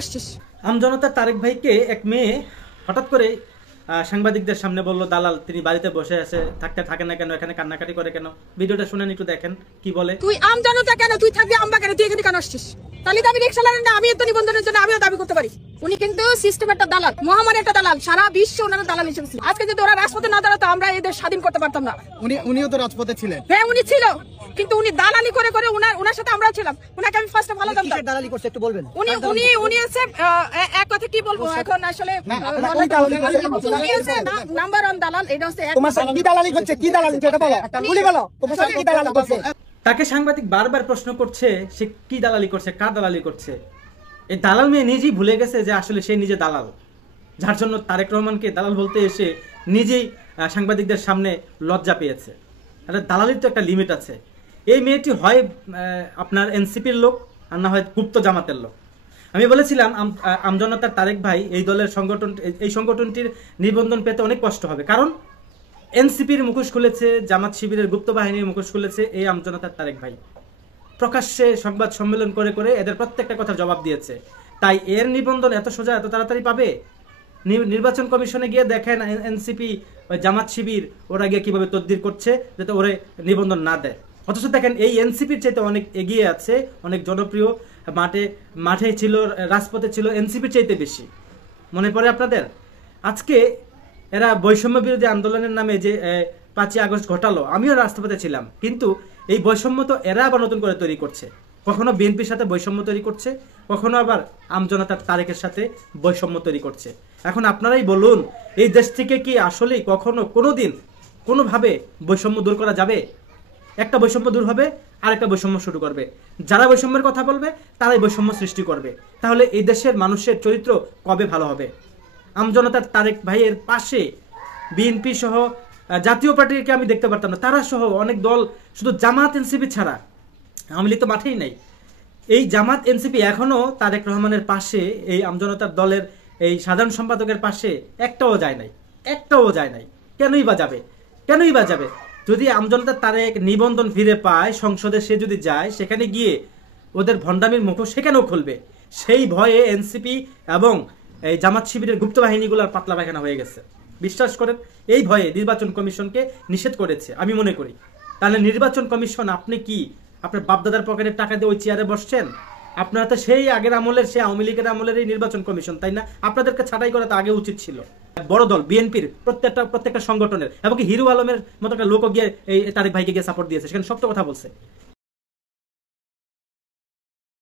আসছিস? আমজনতা তারেক ভাইকে এক মেয়ে হঠাৎ করে সাংবাদিকদের সামনে বলল দালাল, তিনি বাড়িতে বসে আছে, থাকে না কেন, এখানে কান্নাকাটি করে কেন? ভিডিওটা শুনেন, একটু দেখেন কি বলে। তুই আমজনতা কেন? তুই থাকবি আম্বা কেন? তুই এখানে কেন আসছিস? তাহলে দাবি রিক্সালার না, আমি তো নিবন্ধনের জন্য আমিও দাবি করতে পারি। উনি কিন্তু সিস্টেম একটা দালাল, মহামারী একটা দালাল, সারা বিশ্ব ওনারা দালাল হিসেবে ছিল। আজকে যদি ওরা রাজপথে না দাঁড়াতো আমরা এদের স্বাধীন করতে পারতাম না। উনিও তো রাজপথে ছিলেন। হ্যাঁ উনি ছিল, কিন্তু উনি দালালি করে করে ওনার সাথে আমরাও ছিলাম। উনাকে আমি ফার্স্টে ভালো জানতাম। কিসের দালালি করছে একটু বলবেন? উনি হচ্ছে এক কথা কি বলবো এখন আসলে, নাম্বার ওয়ান দালাল। এটা হচ্ছে তোমার সাথে কি দালালি করছে? কি দালালি এটা বলো, বলি বলো, তোমার সাথে কি দালালি করছে? তাকে সাংবাদিক বারবার প্রশ্ন করছে সে কি দালালি করছে, কার দালালি করছে। এই দালাল মেয়ে নিজেই ভুলে গেছে যে আসলে সে নিজে দালাল, যার জন্য তারেক রহমানকে দালাল বলতে এসে নিজেই সাংবাদিকদের সামনে লজ্জা পেয়েছে। আরে দালালির তো একটা লিমিট আছে। এই মেয়েটি হয় আপনার এনসিপির লোক, আর না হয় গুপ্ত জামাতের লোক। আমি বলেছিলাম আমজনতার তারেক ভাই এই দলের এই সংগঠনটির নিবন্ধন পেতে অনেক কষ্ট হবে, কারণ এনসিপির মুখোশ খুলেছে, জামাত শিবিরের গুপ্ত বাহিনীর মুখোশ খুলেছে এই আমজনতার তারেক ভাই। প্রকাশ্যে সংবাদ সম্মেলন করে করে এদের প্রত্যেকটা কথা জবাব দিয়েছে। তাই এর নিবন্ধন এত সোজা, এত তাড়াতাড়ি পাবে? নির্বাচন কমিশনে গিয়ে দেখেন এনসিপি, জামাত শিবির ওরা গিয়ে কিভাবে তদবির করছে যাতে ওরে নিবন্ধন না দেয়। অথচ দেখেন এই এনসিপির চাইতে অনেক এগিয়ে আছে, অনেক জনপ্রিয়, মাঠে ছিল, রাজপথে ছিল, এনসিপির চাইতে বেশি। মনে পড়ে আপনাদের? আজকে এরা বৈষম্য বিরোধী আন্দোলনের নামে যে 5ই আগস্ট ঘটালো, আমিও রাজপথে ছিলাম, কিন্তু এই বৈষম্য তো এরা আবার নতুন করে তৈরি করছে। কখনো বিএনপির সাথে বৈষম্য তৈরি করছে, কখনো আবার আমজনতার তারেকের সাথে বৈষম্য তৈরি করছে। এখন আপনারাই বলুন, এই দেশ থেকে কি আসলেই কখনো কোনোদিন কোনোভাবে বৈষম্য দূর করা যাবে? একটা বৈষম্য দূর হবে, আরেকটা বৈষম্য শুরু করবে। যারা বৈষম্যের কথা বলবে তারাই বৈষম্য সৃষ্টি করবে। তাহলে এই দেশের মানুষের চরিত্র কবে ভালো হবে? আমজনতার তারেক ভাইয়ের পাশে বিএনপি সহ জাতীয় পার্টিকে আমি দেখতে পারতাম না, তারা সহ অনেক দল, শুধু জামাত এনসিপি ছাড়া আওয়ামী লীগ তো মাঠেই নাই। এই জামাত এনসিপি এখনো তারেক রহমানের পাশে, এই আমজনতার দলের এই সাধারণ সম্পাদকের পাশে একটাও যায় নাই। কেনই বা যাবে? যদি আমজনতার তারেক নিবন্ধন ফিরে পায়, সংসদে সে যদি যায়, সেখানে গিয়ে ওদের ভণ্ডামির মুখোশ সেখানেও খুলবে। সেই ভয়ে এনসিপি এবং এই জামাত শিবিরের গুপ্ত বাহিনীগুলোর পাতলা পায়খানা হয়ে গেছে। বিশ্বাস করেন, এই ভয়ে নির্বাচন কমিশনকে নিষেধ করেছে আমি মনে করি। তাহলে নির্বাচন কমিশন, আপনি কি আপনার বাপদাদার পকেটের টাকা দিয়ে ওই চেয়ারে বসছেন? আপনারা তো সেই আগের আমলের, সেই আওয়ামী লীগের আমলের এই নির্বাচন কমিশন, তাই না? আপনাদেরকে ছাঁটাই করা তো আগে উচিত ছিল। বড় দল বিএনপির প্রত্যেকটা সংগঠনের, এমনকি হিরো আলমের মতো একটা লোক গিয়ে এই তারেক ভাইকে গিয়ে সাপোর্ট দিয়েছে, সেখানে সত্য কথা বলছে।